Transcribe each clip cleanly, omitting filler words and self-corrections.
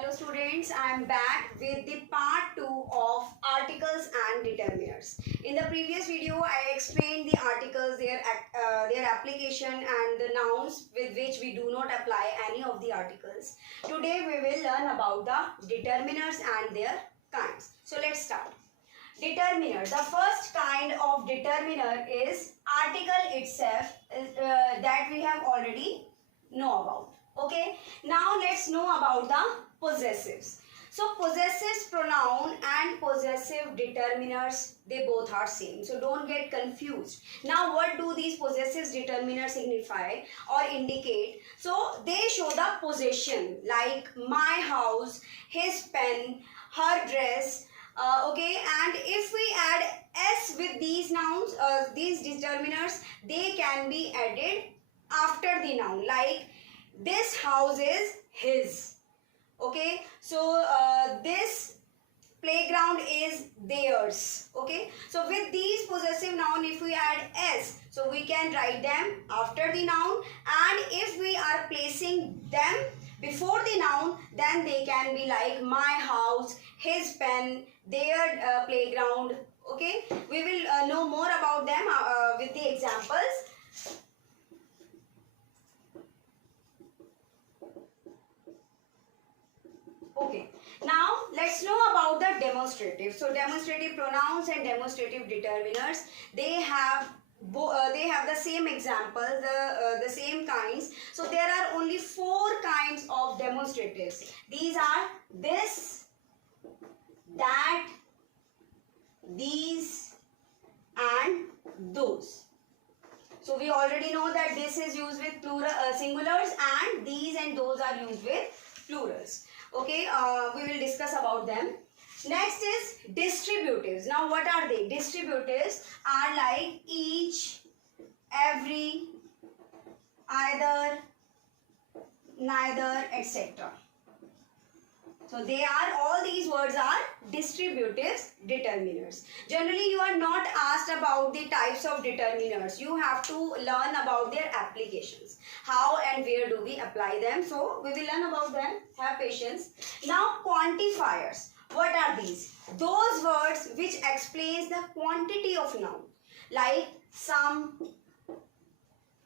Hello students, I am back with the part 2 of articles and determiners. In the previous video, I explained the articles, their application and the nouns with which we do not apply any of the articles. Today we will learn about the determiners and their kinds. So let's start. Determiner. The first kind of determiner is article itself that we have already know about. Okay, now let's know about the possessives. So possessive pronoun and possessive determiners, they both are same, so don't get confused. Now what do these possessive determiners signify or indicate? So they show the possession, like my house, his pen, her dress. Okay, and if we add s with these nouns, these determiners, they can be added after the noun, like this house is his. Okay, so this playground is theirs. Okay, so with these possessive noun, if we add s, so we can write them after the noun, and if we are placing them before the noun, then they can be like my house, his pen, their playground. Okay, we will know more about them with the examples. Okay, now let's know about the demonstrative. So demonstrative pronouns and demonstrative determiners, they have the same examples, the same kinds. So there are only 4 kinds of demonstratives. These are this, that, these, and those. So we already know that this is used with plural singulars, and these and those are used with plurals. Okay, we will discuss about them. Next is distributives. Now what are they? Distributives are like each, every, either, neither, etc. So they are, all these words are distributives determiners. Generally you are not asked about the types of determiners. You have to learn about their applications. How and where do we apply them? So we will learn about them. Have patience. Now quantifiers. What are these? Those words which explains the quantity of noun, like some,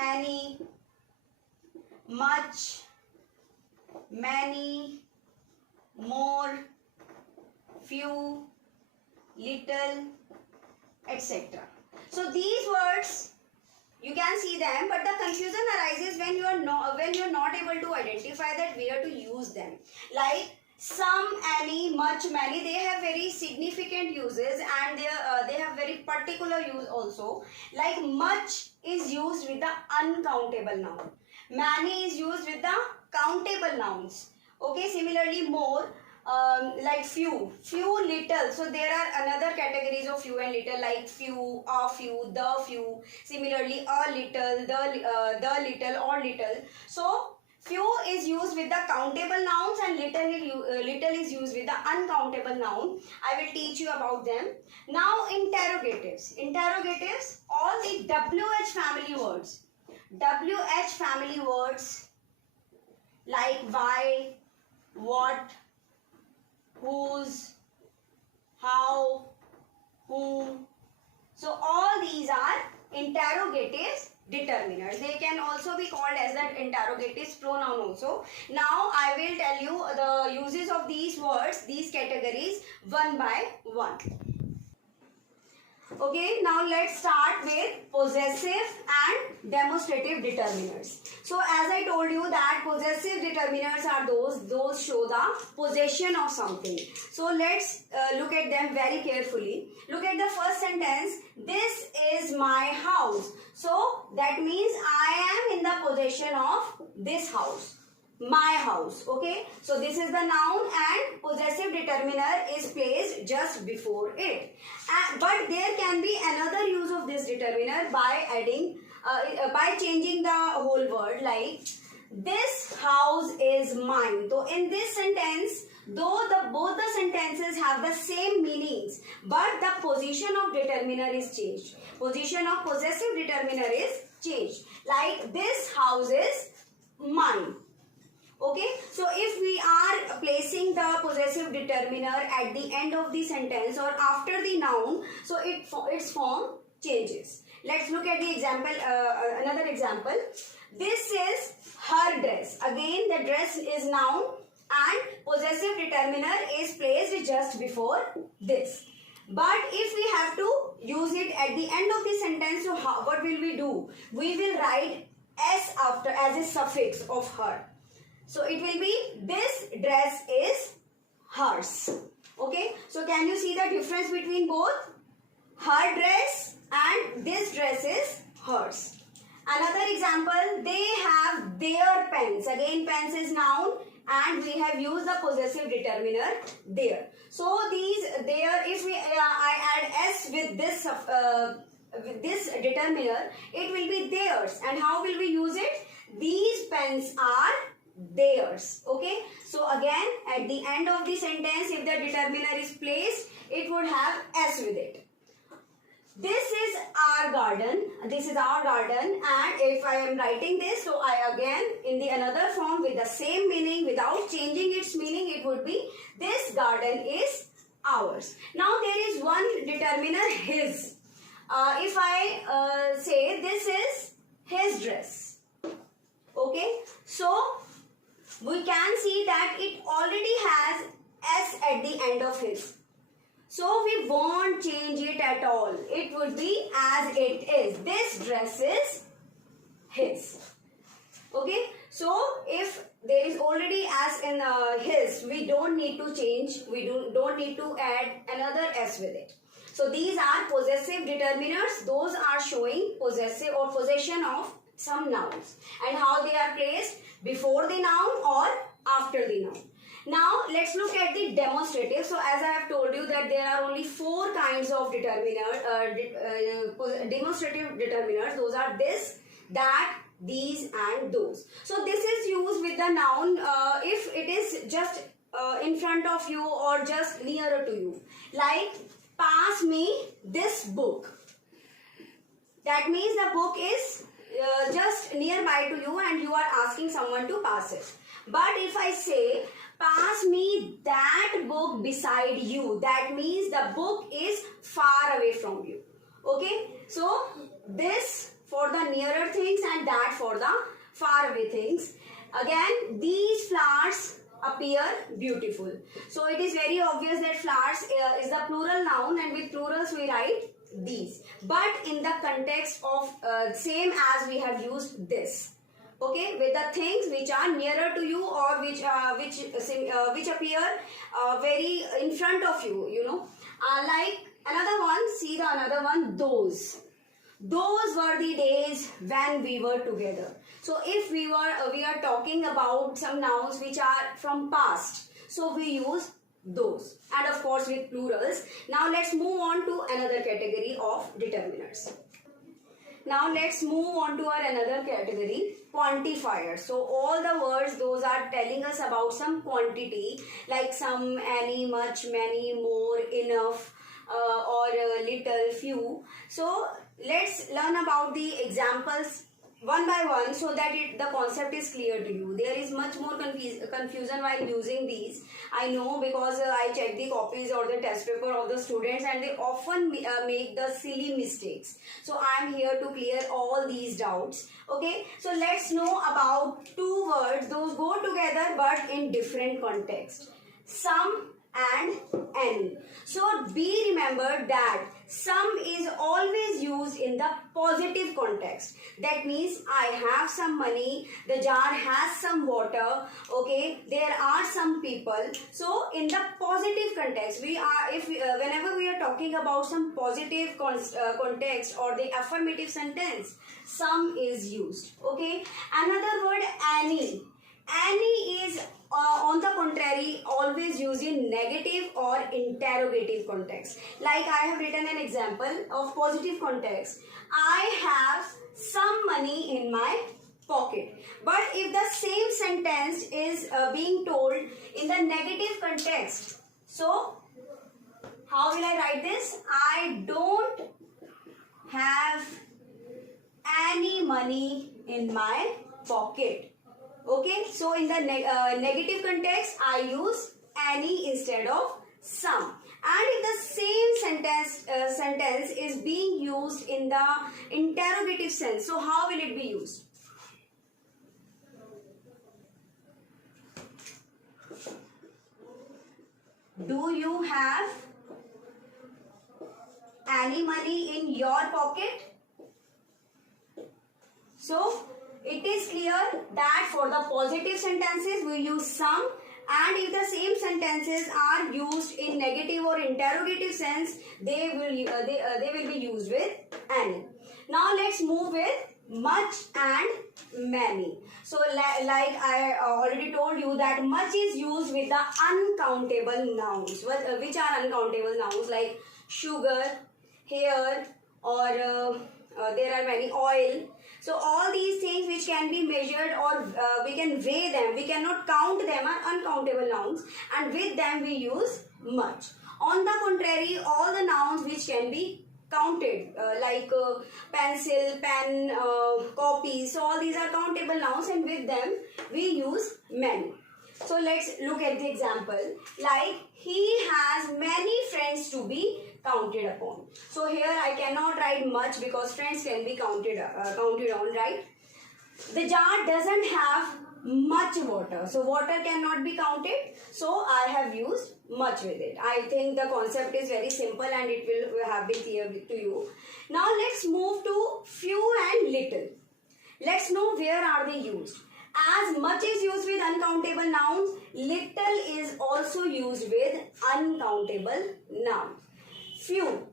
any, much, many, more, few, little, etc. So these words, you can see them, but the confusion arises when you are not able to identify that where to use them. Like some, any, much, many, they have very significant uses, and they have very particular use also. Like much is used with the uncountable noun. Many is used with the countable nouns. Okay, similarly more, like few, little. So there are another categories of few and little, like few, a few, the few. Similarly a little, the little or little. So few is used with the countable nouns, and little is used with the uncountable noun. I will teach you about them. Now interrogatives. Interrogatives, all the WH family words. WH family words like why, what, whose, how, whom. So all these are interrogatives determiners. They can also be called as the interrogatives pronoun also. Now I will tell you the uses of these words, these categories, one by one. Okay, now let's start with possessive and demonstrative determiners. So as I told you that possessive determiners are those show the possession of something. So let's look at them very carefully. Look at the first sentence. This is my house. So that means I am in the possession of this house. My house. Okay, so this is the noun, and possessive determiner is placed just before it. But there can be another use of this determiner by adding by changing the whole word, like this house is mine. So in this sentence, though both the sentences have the same meanings, but the position of determiner is changed. Position of possessive determiner is changed. Like this house is mine. Okay, so if we are placing possessive determiner at the end of the sentence or after the noun, so its form changes. Let's look at the example, another example. This is her dress. Again, the dress is noun and possessive determiner is placed just before this. But if we have to use it at the end of the sentence, so what will we do? We will write s after as a suffix of her. So it will be this dress is hers. Okay. So can you see the difference between both? Her dress and this dress is hers. Another example, they have their pens. Again, pens is noun and we have used the possessive determiner there. So these there, if we I add s with this determiner, it will be theirs. And how will we use it? These pens are theirs. Okay. So again, at the end of the sentence, if the determiner is placed, it would have s with it. This is our garden. This is our garden, and if I am writing this, so I again in the another form with the same meaning without changing its meaning, it would be this garden is ours. Now there is one determiner, his. If I say this is his dress, okay, so we can see that it already has s at the end of his. So we won't change it at all. It would be as it is. This dress is his. Okay. So if there is already as in his, we don't need to change. We don't need to add another s with it. So these are possessive determiners. Those are showing possessive or possession of some nouns and how they are placed before the noun or after the noun. Now let's look at the demonstrative. So as I have told you that there are only 4 kinds of demonstrative determiners. Those are this, that, these and those. So this is used with the noun if it is just in front of you or just nearer to you. Like, pass me this book. That means the book is just nearby to you and you are asking someone to pass it. But if I say, pass me that book beside you, that means the book is far away from you. Okay. So this for the nearer things and that for the far away things. Again, these flowers appear beautiful. So it is very obvious that flowers is the plural noun and with plurals we write these. But in the context of same as we have used this. Okay, with the things which are nearer to you or which appear very in front of you, you know. Like another one, see the another one, those. Those were the days when we were together. So if we are talking about some nouns which are from past, so we use those, and of course with plurals. Now let's move on to another category of determiners. Now let's move on to our another category, quantifiers. So all the words, those are telling us about some quantity, like some, any, much, many, more, enough, or little, few. So let's learn about the examples one by one so that the concept is clear to you. There is much more confusion while using these. I know, because I check the copies or the test paper of the students and they often make the silly mistakes. So I am here to clear all these doubts. Okay, so let's know about 2 words. Those go together but in different context. Some and any. So be remembered that some is always used in the positive context. That means I have some money, the jar has some water, okay, there are some people. So in the positive context, whenever we are talking about some positive context or the affirmative sentence, some is used. Okay, another word, any. Any is on the contrary always used in negative or interrogative context. Like I have written an example of positive context. I have some money in my pocket. But if the same sentence is being told in the negative context, so how will I write this? I don't have any money in my pocket. Okay, so in the negative context, I use any instead of some. And if the same sentence is being used in the interrogative sense, so how will it be used? Do you have any money in your pocket? So it is clear that for the positive sentences we use some, and if the same sentences are used in negative or interrogative sense, they will be used with any. Now let's move with much and many. So like I already told you that much is used with the uncountable nouns. Which are uncountable nouns? Like sugar, hair, or there are many, oil. So all these things which can be measured or we can weigh them, we cannot count them, are uncountable nouns, and with them we use much. On the contrary, all the nouns which can be counted like pencil, pen, copy, so all these are countable nouns, and with them we use many. So let's look at the example. Like, he has many friends to be counted upon. So here I cannot write much because friends can be counted on, right? The jar doesn't have much water, so water cannot be counted, so I have used much with it. I think the concept is very simple and it will have been clear to you. Now let's move to few and little. Let's know where are they used. As much is used with uncountable nouns, little is also used with uncountable nouns. Few,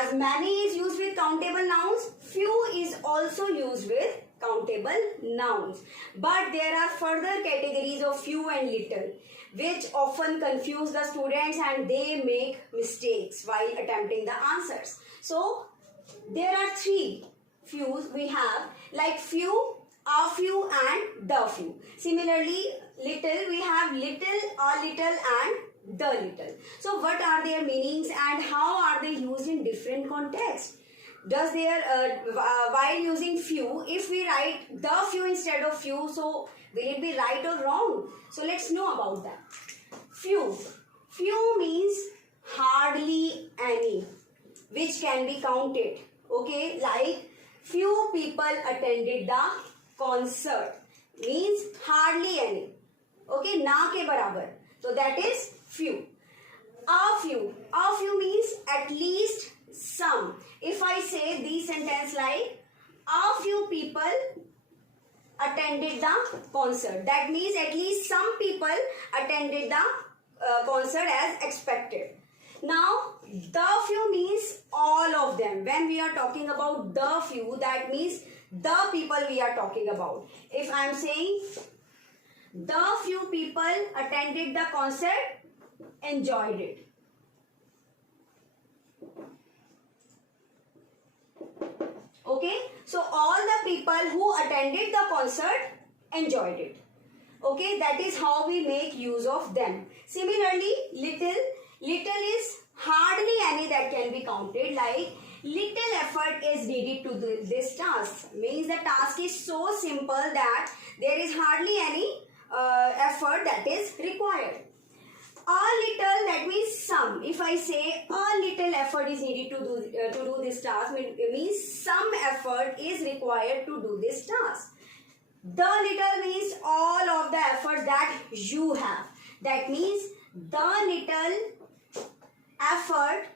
as many is used with countable nouns, few is also used with countable nouns. But there are further categories of few and little, which often confuse the students and they make mistakes while attempting the answers. So there are three fews we have, like few, a few and the few. Similarly, little, we have little, a little and the little. So what are their meanings and how are they used in different contexts? Does there while using few, if we write the few instead of few, so will it be right or wrong? So let's know about that. Few means hardly any, which can be counted. Okay, like few people attended the concert, means hardly any. Okay, na ke barabar. So that is few. A few means at least some. If I say the sentence like, a few people attended the concert, that means at least some people attended the concert as expected. Now, the few means all of them. When we are talking about the few, that means the people we are talking about. If I am saying, the few people attended the concert, enjoyed it. Okay, so all the people who attended the concert enjoyed it. Okay, that is how we make use of them. Similarly, little is hardly any that can be counted, like little effort is needed to do this task. Means the task is so simple that there is hardly any effort that is required. A little, that means some. If I say a little effort is needed to do this task, it means some effort is required to do this task. The little means all of the effort that you have. That means the little effort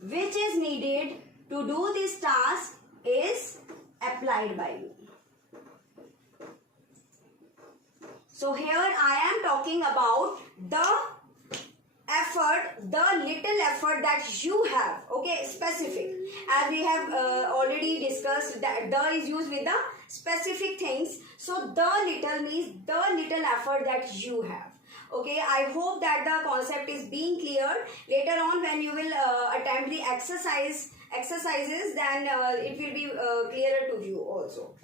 which is needed to do this task is applied by you. So here I am talking about the effort, the little effort that you have. Okay, specific. As we have already discussed, that the is used with the specific things. So the little means the little effort that you have. Okay, I hope that the concept is being clear. Later on, when you will attempt the exercises, then it will be clearer to you also.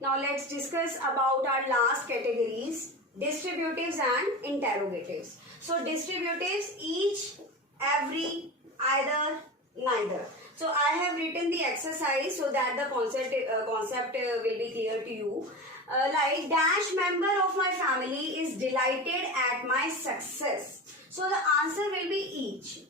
Now let's discuss about our last categories, distributives and interrogatives. So distributives, each, every, either, neither. So I have written the exercise so that the concept will be clear to you. Like, dash member of my family is is delighted at my success. So the answer will be each.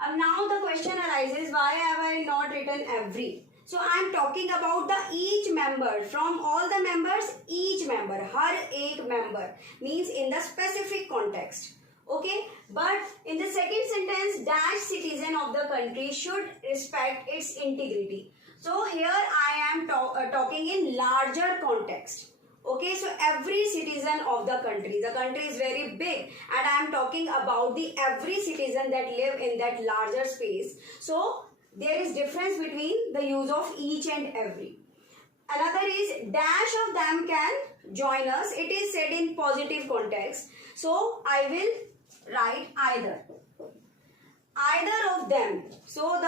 Now the question arises, why have I not written every? So I am talking about the each member. From all the members, each member, har ek member means in the specific context. Okay, but in the second sentence, dash citizen of the country should respect its integrity. So here I am talking in larger context. Okay, so every citizen of the country is very big, and I am talking about the every citizen that live in that larger space. So there is difference between the use of each and every. Another is dash of them can join us. It is said in positive context. So I will write either of them. So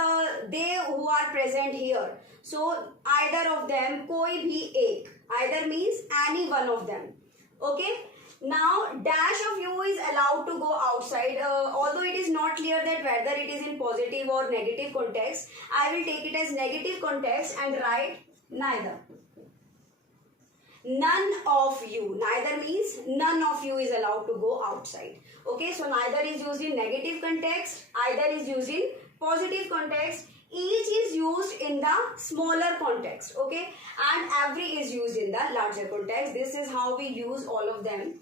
they who are present here. So either of them, koi bhi ek. Either means any one of them. Okay. Now dash of you is allowed to go outside. Although it is not clear that whether it is in positive or negative context, I will take it as negative context and write neither. None of you. Neither means none of you is allowed to go outside. Okay, so neither is used in negative context, either is used in positive context, each is used in the smaller context, okay, and every is used in the larger context. This is how we use all of them.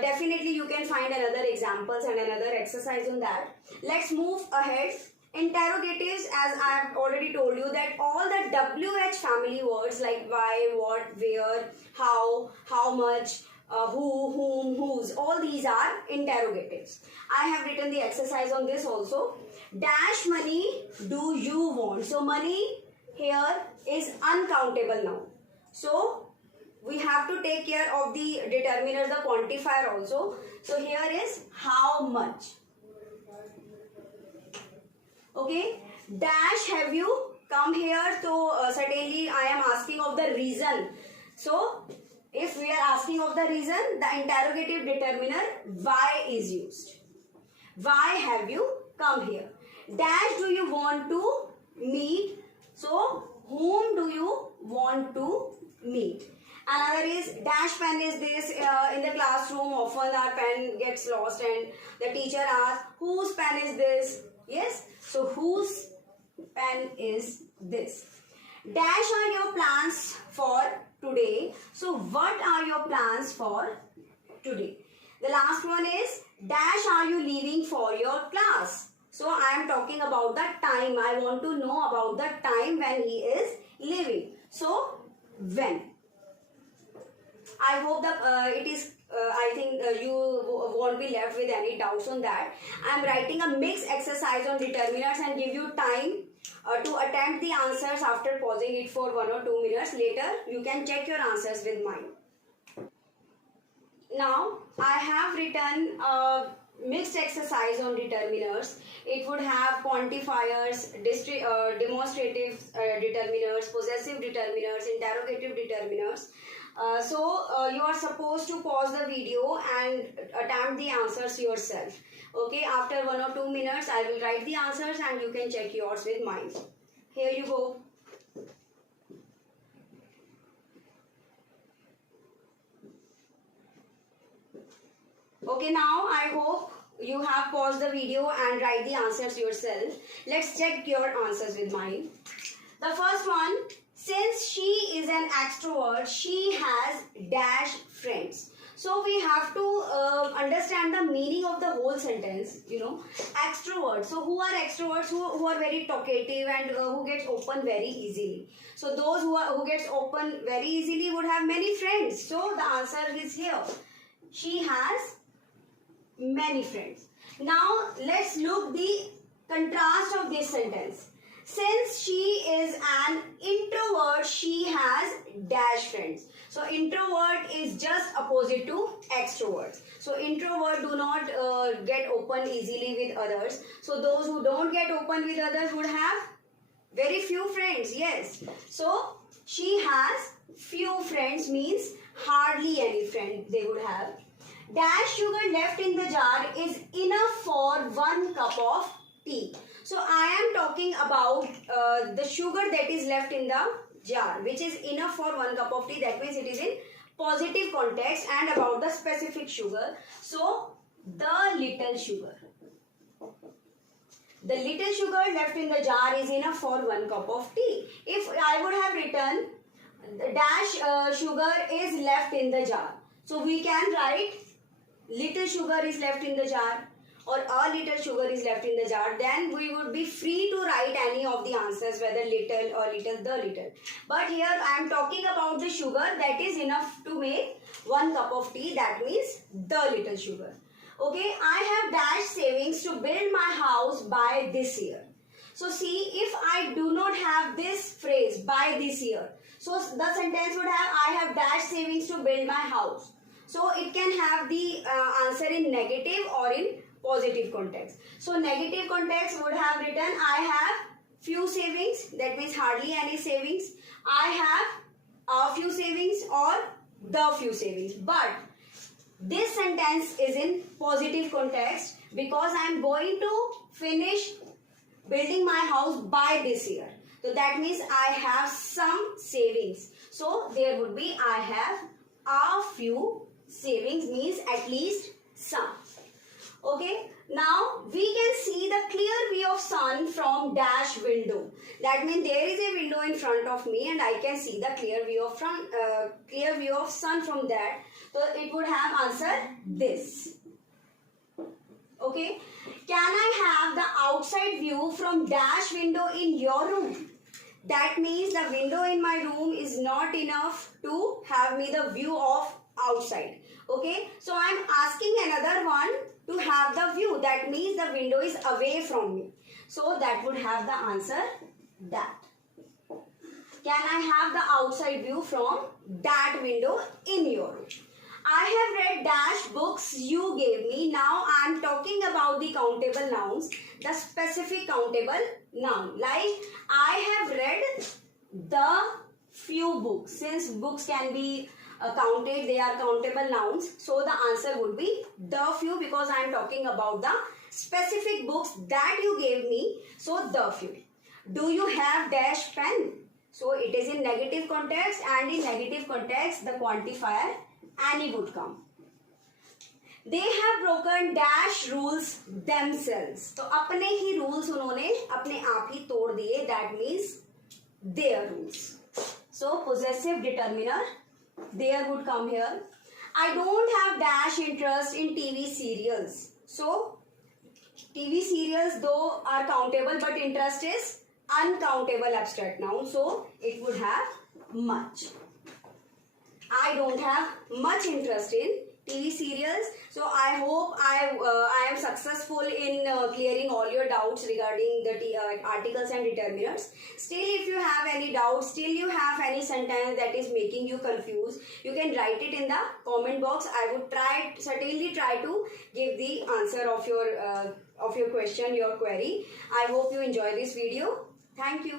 Definitely you can find another examples and another exercise on that. Let's move ahead. Interrogatives, as I have already told you, that all the WH family words like why, what, where, how much, who, whom, whose, all these are interrogatives. I have written the exercise on this also. Dash money do you want? So money here is uncountable now. So we have to take care of the determiner, the quantifier also. So here is how much. Okay. Dash have you come here? So certainly I am asking of the reason. So if we are asking of the reason, the interrogative determiner why is used. Why have you come here? Dash do you want to meet? So whom do you want to meet? Another is dash pen is this. In the classroom often our pen gets lost and the teacher asks whose pen is this? Yes, so whose pen is this? Dash are your plans for today. So what are your plans for today? The last one is dash are you leaving for your class? So I am talking about the time. I want to know about the time when he is leaving. So when? I hope that it is I think you won't be left with any doubts on that. I am writing a mixed exercise on determiners and give you time to attempt the answers after pausing it for 1 or 2 minutes. Later you can check your answers with mine. Now I have written a mixed exercise on determiners. It would have quantifiers, demonstrative determiners, possessive determiners, interrogative determiners. So you are supposed to pause the video and attempt the answers yourself. Okay, after 1 or 2 minutes I will write the answers and you can check yours with mine. Here you go. Okay, now I hope you have paused the video and write the answers yourself. Let's check your answers with mine. The first one, since she is an extrovert, she has dash friends. So we have to understand the meaning of the whole sentence, you know. Extrovert. So who are extroverts? Who are very talkative and who gets open very easily. So those who gets open very easily would have many friends. So the answer is here. She has many friends. Now let's look the contrast of this sentence. Since she is an introvert, she has dash friends. So introvert is just opposite to extrovert. So introvert do not get open easily with others. So those who don't get open with others would have very few friends. Yes. So she has few friends means hardly any friend they would have. Dash sugar left in the jar is enough for 1 cup of tea. So I am talking about the sugar that is left in the jar, which is enough for 1 cup of tea. That means it is in positive context and about the specific sugar. So the little sugar. The little sugar left in the jar is enough for 1 cup of tea. If I would have written dash sugar is left in the jar, so we can write little sugar is left in the jar or a little sugar is left in the jar. Then we would be free to write any of the answers, whether little or little, the little. But here I am talking about the sugar that is enough to make 1 cup of tea. That means the little sugar. Okay, I have dash savings to build my house by this year. So see, if I do not have this phrase by this year, so the sentence would have I have dash savings to build my house. So it can have the answer in negative or in positive context. So negative context would have written I have few savings, that means hardly any savings. I have a few savings or the few savings. But this sentence is in positive context because I am going to finish building my house by this year. So that means I have some savings. So there would be I have a few savings, means at least some. Okay, now we can see the clear view of sun from dash window. That means there is a window in front of me and I can see the clear view of sun from that. So it would have answer this. Okay, can I have the outside view from dash window in your room? That means the window in my room is not enough to have me the view of outside. Okay, so I am asking another one to have the view. That means the window is away from me. So that would have the answer that. Can I have the outside view from that window in your room? I have read dash books you gave me. Now I am talking about the countable nouns, the specific countable noun. Like I have read the few books. Since books can be counted, they are countable nouns. So the answer would be the few because I am talking about the specific books that you gave me. So the few. Do you have dash pen? So it is in negative context, and in negative context the quantifier any would come. They have broken dash rules themselves. तो अपने ही rules उन्होंने अपने आप ही तोड़ दिए. That means their rules. So possessive determiner there would come here. I don't have dash interest in TV serials. So TV serials though are countable, but interest is uncountable abstract noun. So it would have much. I don't have much interest in TV serials. So I hope I am successful in clearing all your doubts regarding the articles and determinants. Still, if you have any doubts, still you have any sentence that is making you confused, you can write it in the comment box. I would certainly try to give the answer of your question, your query. I hope you enjoy this video. Thank you.